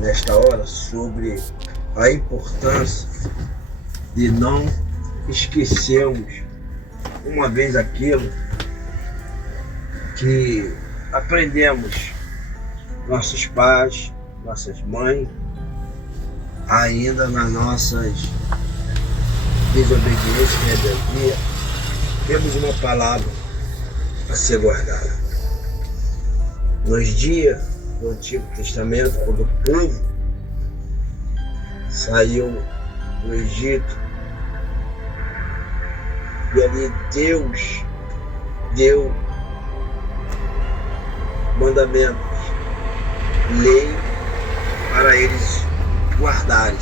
nesta hora sobre a importância de não esquecermos uma vez aquilo que aprendemos nossos pais, nossas mães, ainda nas nossas desobediências e rebeldia, temos uma palavra a ser guardada. Nos dias do Antigo Testamento, quando o povo saiu do Egito, e ali Deus deu mandamentos, lei para eles guardarem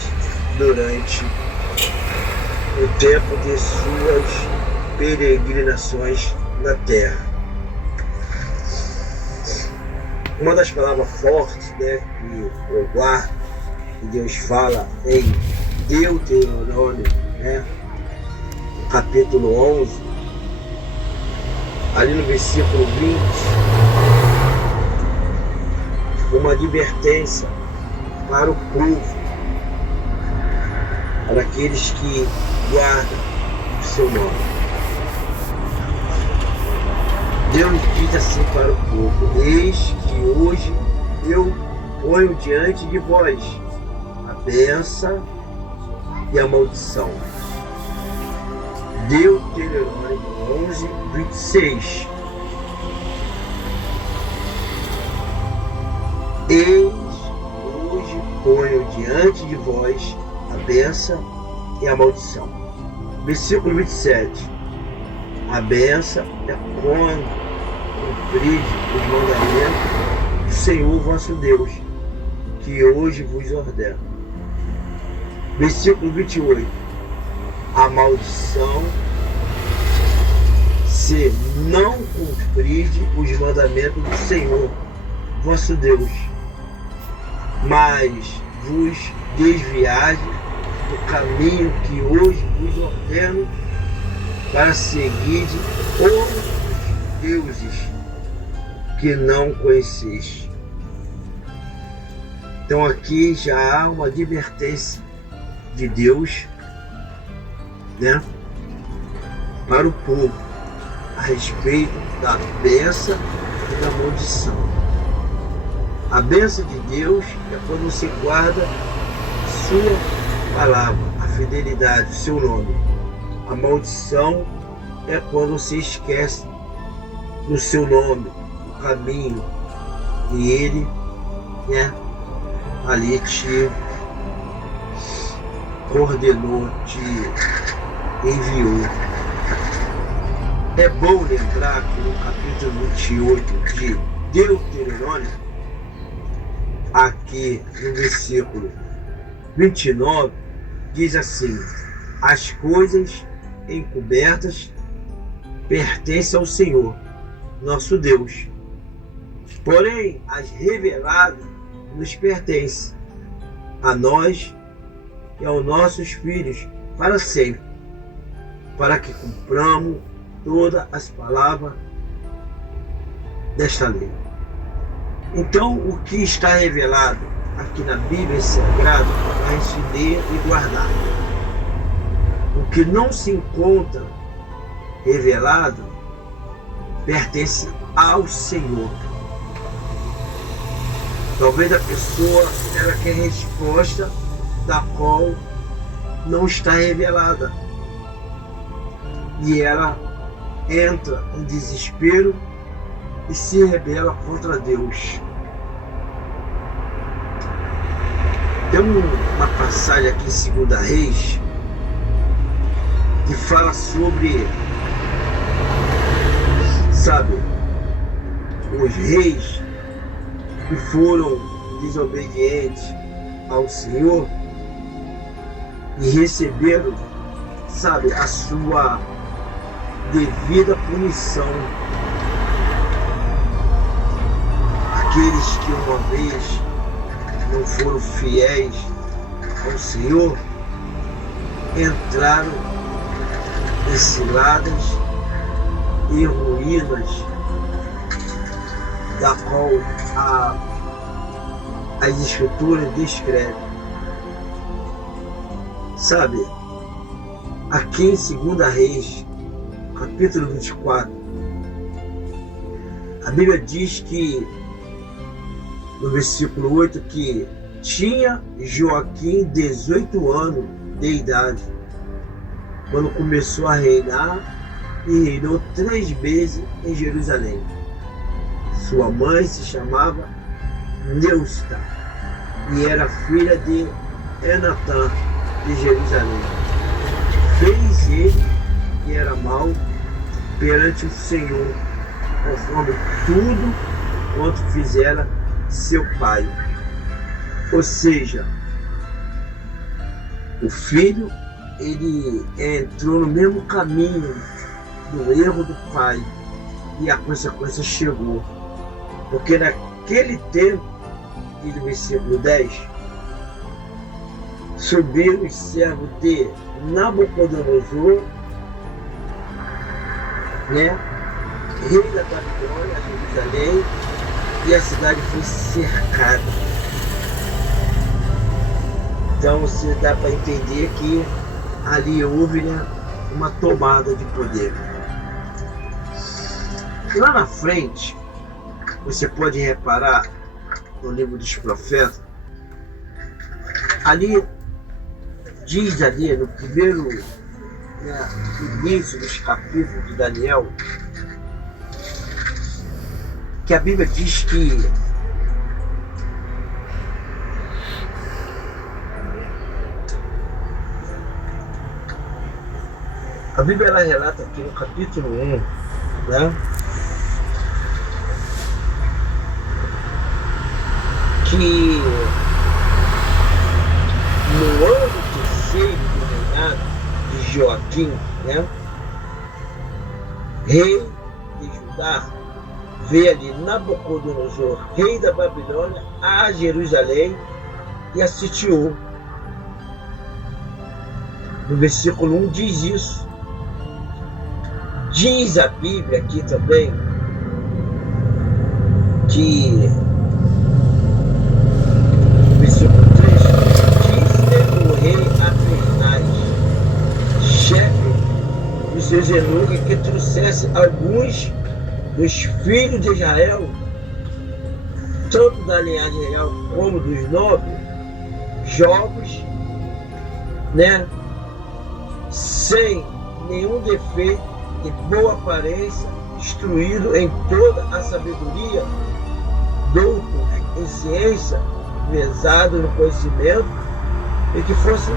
durante o tempo de suas peregrinações na terra. Uma das palavras fortes, que eu guardo, que Deus fala em Deuteronômio, no capítulo 11, ali no versículo 20, uma advertência para o povo, para aqueles que guardam o seu nome. Deus diz assim para o povo: eis que hoje eu ponho diante de vós a bênção e a maldição. Deuteronômio 11, 26. Eis hoje ponho diante de vós a bênção e a maldição. Versículo 27. A bênção é quando cumpride os mandamentos do Senhor vosso Deus, que hoje vos ordeno. Versículo 28. A maldição, se não cumpride os mandamentos do Senhor vosso Deus, mas vos desviardes do caminho que hoje vos ordeno, para seguir outros deuses que não conheceis. Então aqui já há uma advertência de Deus, para o povo a respeito da bênção e da maldição. A bênção de Deus é quando você guarda a sua palavra, a fidelidade, o seu nome. A maldição é quando você esquece do seu nome, do caminho que Ele ali te coordenou, te enviou. É bom lembrar que no capítulo 28 de Deuteronômio, aqui no versículo 29, diz assim: as coisas encobertas pertencem ao Senhor, nosso Deus. Porém, as reveladas nos pertencem, a nós e aos nossos filhos, para sempre, para que cumpramos todas as palavras desta lei. Então, o que está revelado aqui na Bíblia Sagrada, a gente ler e guardar. O que não se encontra revelado pertence ao Senhor. Talvez a pessoa ela quer resposta da qual não está revelada. E ela entra em desespero e se rebela contra Deus. Tem uma passagem aqui em 2 Reis que fala sobre, os reis que foram desobedientes ao Senhor e receberam, a sua devida punição. Aqueles que uma vez não foram fiéis ao Senhor entraram em ciladas e ruínas, da qual as Escrituras descrevem. Sabe, aqui em 2 Reis, capítulo 24, a Bíblia diz que, no versículo 8, que tinha Joaquim 18 anos de idade quando começou a reinar e reinou 3 meses em Jerusalém. Sua mãe se chamava Neusta e era filha de Enatã de Jerusalém. Fez ele que era mau perante o Senhor, conforme tudo quanto fizera seu pai. Ou seja, o filho, ele entrou no mesmo caminho do erro do pai e a consequência chegou. Porque naquele tempo, diz o versículo 10, subiram os servos de Nabucodonosor, rei da Babilônia, a Jerusalém, e a cidade foi cercada. Então você dá para entender que ali houve uma tomada de poder. Lá na frente, você pode reparar no livro dos profetas, ali diz ali no primeiro início dos capítulos de Daniel, que a Bíblia diz que a Bíblia ela relata aqui no capítulo 1, que no ano terceiro do reinado de Joaquim, rei de Judá, veio ali Nabucodonosor, rei da Babilônia, a Jerusalém e a sitiou. No versículo 1 diz isso. Diz a Bíblia aqui também que no versículo 3 disse o rei Abernaz, chefe dos seus eunucos, que trouxesse alguns dos filhos de Israel, tanto da linhagem real como dos nobres, jovens, sem nenhum defeito, de boa aparência, instruído em toda a sabedoria, doutos em ciência, vezado no conhecimento, e que fosse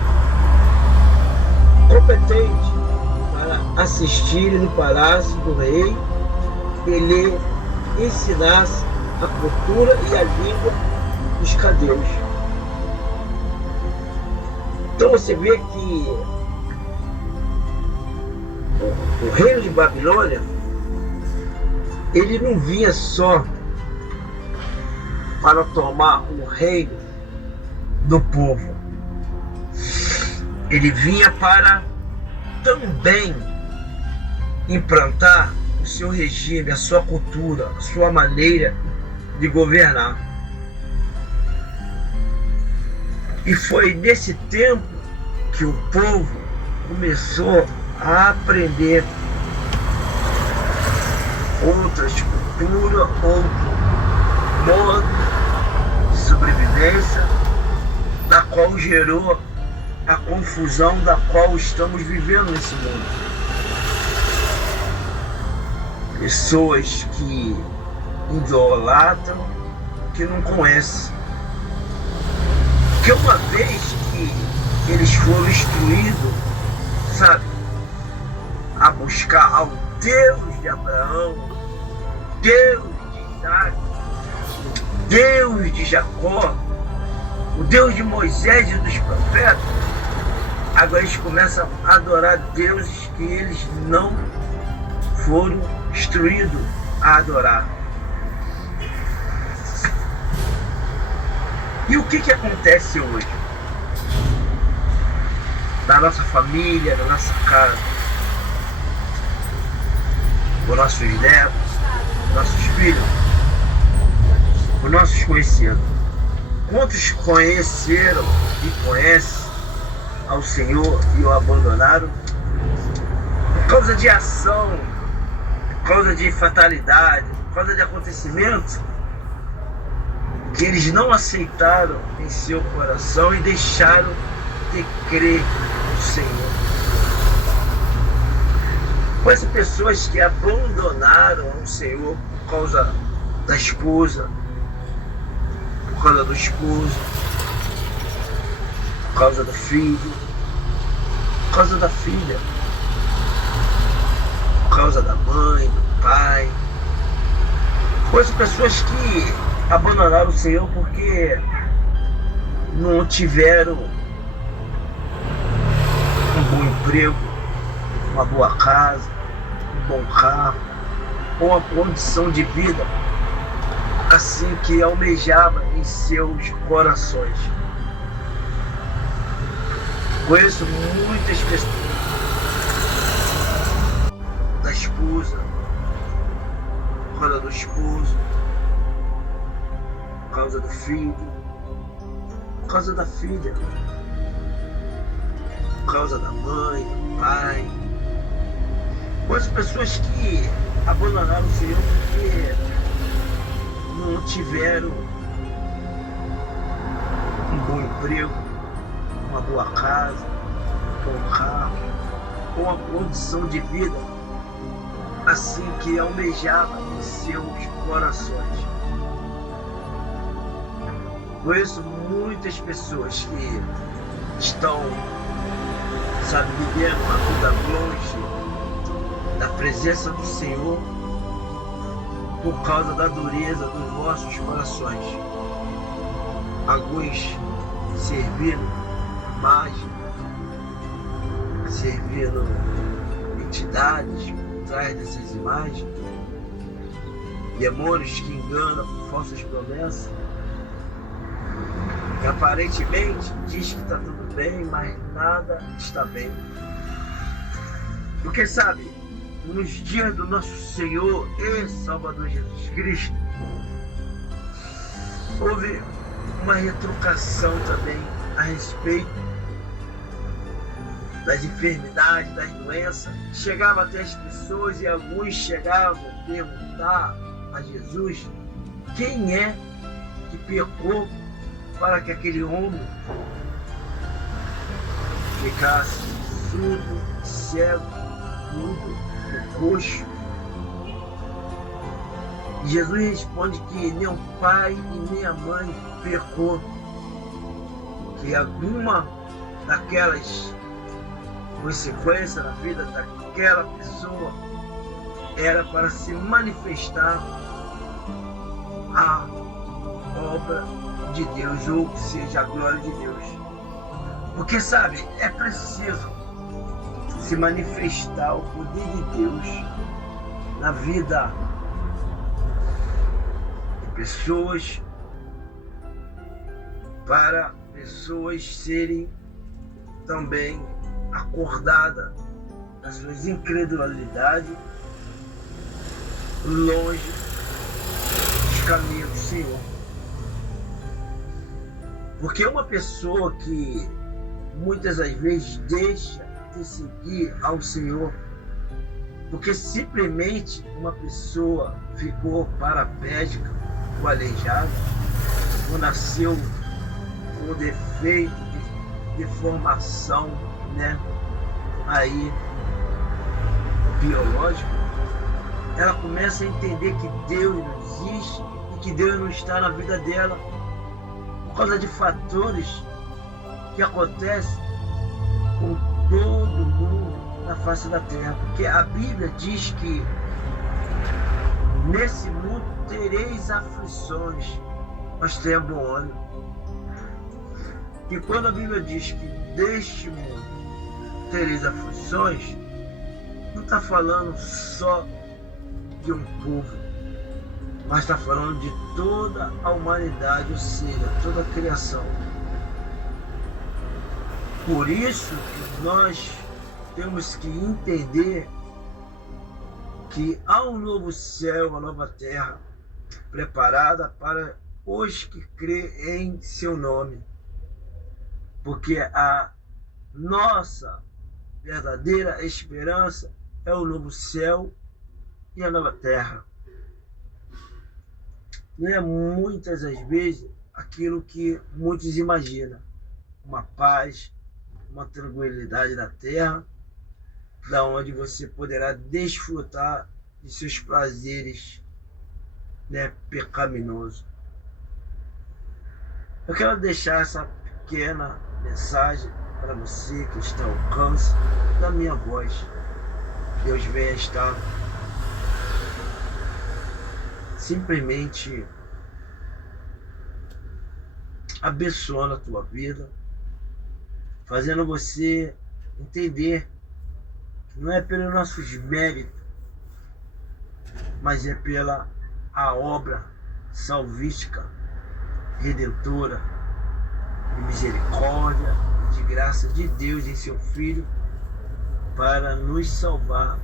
competente para assistir no palácio do rei e lhe ensinasse a cultura e a língua dos caldeus. Então você vê que o reino de Babilônia, ele não vinha só para tomar o reino do povo, ele vinha para também implantar o seu regime, a sua cultura, a sua maneira de governar. E foi nesse tempo que o povo começou a aprender outras culturas, outro modo de sobrevivência, da qual gerou a confusão da qual estamos vivendo nesse mundo. Pessoas que idolatram, que não conhecem. Que uma vez que eles foram instruídos, a buscar ao Deus de Abraão, Deus de Isaac, o Deus de Jacó, o Deus de Moisés e dos profetas, agora eles começam a adorar deuses que eles não foram instruídos a adorar. E o que acontece hoje? Na nossa família, na nossa casa, com nossos netos, nossos filhos, com nossos conhecidos. Quantos conheceram e conhecem ao Senhor e o abandonaram? Por causa de ação, por causa de fatalidade, por causa de acontecimentos que eles não aceitaram em seu coração e deixaram de crer no Senhor. Conheço pessoas que abandonaram o Senhor por causa da esposa, por causa do esposo, por causa do filho, por causa da filha, por causa da mãe, do pai. Conheço pessoas que abandonaram o Senhor porque não tiveram um bom emprego, uma boa casa, um bom carro, ou uma condição de vida assim que almejava em seus corações. Conheço muitas pessoas da esposa, por causa do esposo, por causa do filho, por causa da filha, por causa da mãe, do pai. Conheço pessoas que abandonaram o Senhor porque não tiveram um bom emprego, uma boa casa, um bom carro, ou uma condição de vida assim que almejava em seus corações. Conheço muitas pessoas que estão, vivendo uma vida longe da presença do Senhor por causa da dureza dos vossos corações. Alguns servindo mágica, servindo entidades por trás dessas imagens, demônios que enganam com falsas promessas, que aparentemente diz que está tudo bem, mas nada está bem. Porque sabe, nos dias do nosso Senhor e Salvador Jesus Cristo, houve uma retrucação também a respeito das enfermidades, das doenças. Chegava até as pessoas e alguns chegavam a perguntar a Jesus quem é que pecou para que aquele homem ficasse surdo, cego, mudo, coxo. E Jesus responde que nem o pai e nem a mãe pecou, que alguma daquelas consequências na vida daquela pessoa era para se manifestar a obra de Deus, ou seja, a glória de Deus. Porque sabe, é preciso se manifestar o poder de Deus na vida de pessoas, para pessoas serem também acordadas das suas incredulidades, longe dos caminhos do Senhor. Porque uma pessoa que muitas das vezes deixa de seguir ao Senhor, porque simplesmente uma pessoa ficou paraplégica ou aleijada, ou nasceu com defeito de formação, aí biológico, ela começa a entender que Deus não existe e que Deus não está na vida dela, por causa de fatores que acontecem com todo mundo na face da terra. Porque a Bíblia diz que nesse mundo tereis aflições, mas tenha bom ânimo. E quando a Bíblia diz que deste mundo tereis aflições, não está falando só de um povo, mas está falando de toda a humanidade, ou seja, toda a criação. Por isso que nós temos que entender que há um novo céu, uma nova terra preparada para os que crê em seu nome, porque a nossa verdadeira esperança é o novo céu e a nova terra. Não é muitas as vezes aquilo que muitos imaginam, uma paz, uma tranquilidade na terra, da onde você poderá desfrutar de seus prazeres, né, pecaminosos. Eu quero deixar essa pequena mensagem para você que está ao alcance da minha voz. Deus venha estar simplesmente abençoando a tua vida, fazendo você entender que não é pelos nossos méritos, mas é pela a obra salvífica, redentora, de misericórdia e de graça de Deus em seu Filho, para nos salvar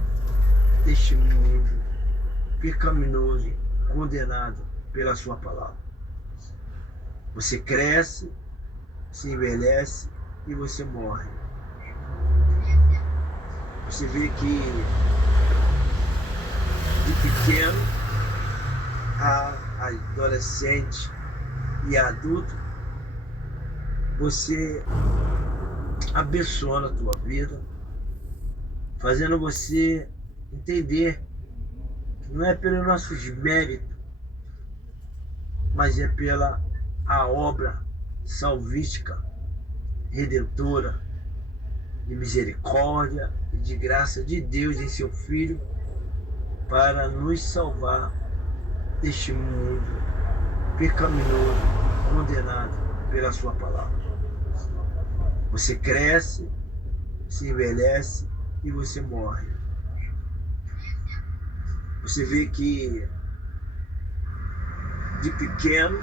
deste mundo pecaminoso, condenado pela sua palavra. Você cresce, se envelhece e você morre. Você vê que de pequeno a adolescente e adulto, você abençoa a tua vida, fazendo você entender que não é pelos nossos méritos, mas é pela a obra salvífica, redentora, de misericórdia e de graça de Deus em seu Filho, para nos salvar deste mundo pecaminoso, condenado pela sua palavra. Você cresce, se envelhece e você morre. Você vê que de pequeno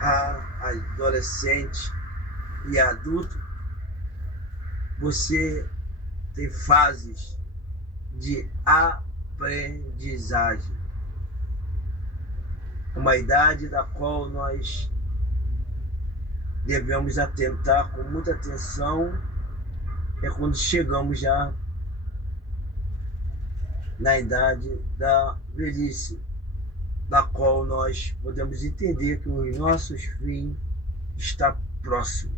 a adolescente e adulto, você tem fases de aprendizagem. Uma idade da qual nós devemos atentar com muita atenção é quando chegamos já na idade da velhice, da qual nós podemos entender que os nossos fins está próximo.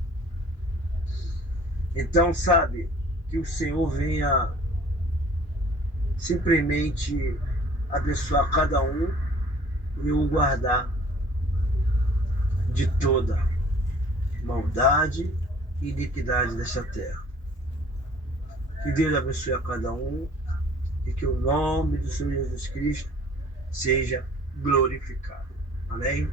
Então, sabe, que o Senhor venha simplesmente abençoar cada um e o guardar de toda maldade e iniquidade desta terra. Que Deus abençoe a cada um e que o nome do Senhor Jesus Cristo seja glorificado. Amém?